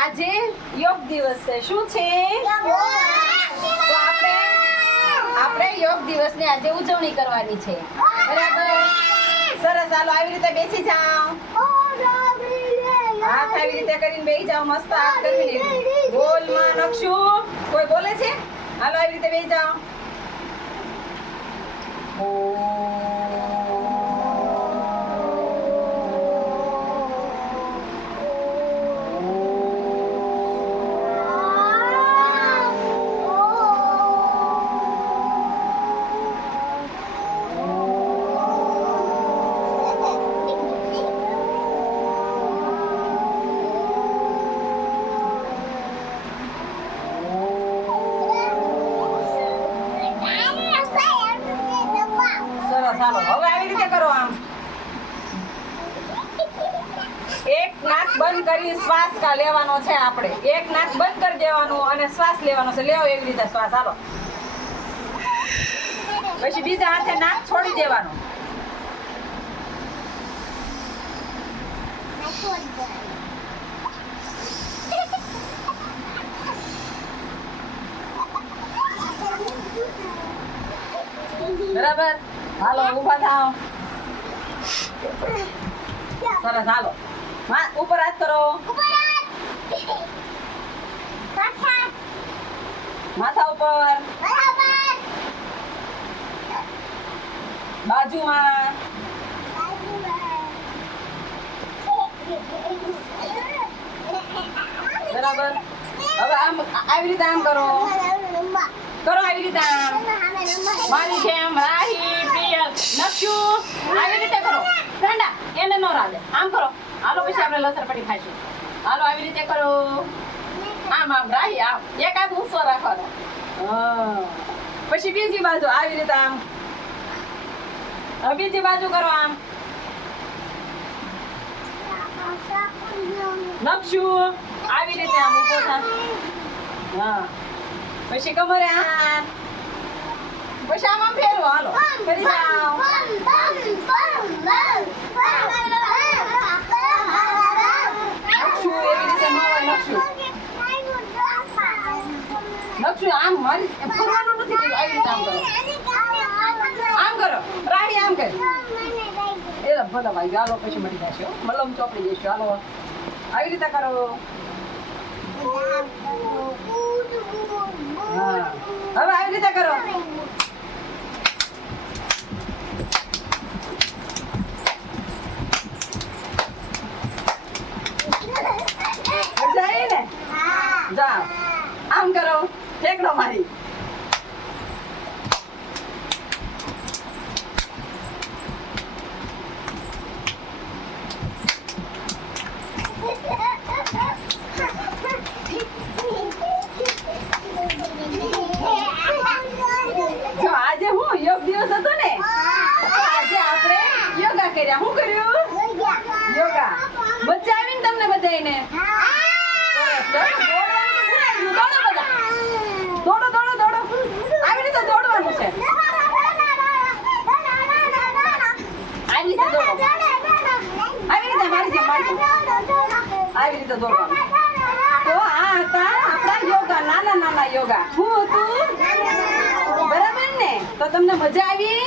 આજે યોગ દિવસ છે. શું છે? તો આપણે યોગ દિવસની આજે ઉજવણી કરવાની છે. બરાબર? સરસ. હાલો આવી રીતે બેસી જાઓ. હાથ આવી રીતે કરીને બેસી જાઓ. મસ્ત હાથ કરીને ગોલમાં નકશું. કોઈ બોલે છે? હાલો આવી રીતે બેસી જાઓ. ચાલો હવે આવી રીતે કરો. આમ એક નાક બંધ કરી શ્વાસ લેવાનો છે. આપણે એક નાક બંધ કરી દેવાનું અને શ્વાસ લેવાનો છે. લેવો એવી રીતે શ્વાસ. હાલો પછી બીજા હાથે નાક છોડી દેવાનું. બરાબર? હાલો ઊભા થાઓ. સરસ. હાલો ઉપર હાથ કરો. માથા ઉપર, બાજુમાં. બરાબર? હવે આમ આવી રીતે આમ કરો. કરો આવી રીતે આમ. મારી જેમ રાહી પ્રિય નક્ષુ આવી રીતે કરો. ઠંડા એને નો રાડે. આમ કરો. હાલો પછી આપણે લસણ ખાઈશું. હાલો આવી રીતે કરો. આમ આમ રાહી આમ એક હાથ ઊંચો રાખવાનો. પછી બીજી બાજુ આવી રીતે આમ. હવે બીજી બાજુ કરો આમ. નક્ષુ આવી રીતે આમ ઊભો થા. હા પછી કમરે હાથ. પછી આમ આમ ફેરવો. હાલો કરી જાઓ. નક્ષુ એવી રીતે ન હોય. નક્ષુ આમ મારી ફરવાનું નથી. આવી રીતે આમ કરો. આમ કરો. રાહી આમ કરી. એ ભલે ભાઈ હાલો પછી મળી જશે. મલમ ચોપડી જઈશું. હાલો આવી રીતે કરો. હા હવે આવી રીતે કરો. જાય ને? જાઓ આમ કરો. ઠેકડો મારી. જો આજે હું યોગ દિવસ હતો ને, આજે આપણે યોગા કર્યા. શું કર્યું? યોગા. મજા આવી ને તમને બધાને? દોડો દોડો દોડો. આવી રીતે દોડવાનું છે. આવી રીતે દોડો. આવી રીતે મારી જેમ આવી રીતે દોડવાનું. તો આ હતા આપણા યોગા. નાના નાના યોગા. શું હતું? બરાબર ને? તો તમને મજા આવી?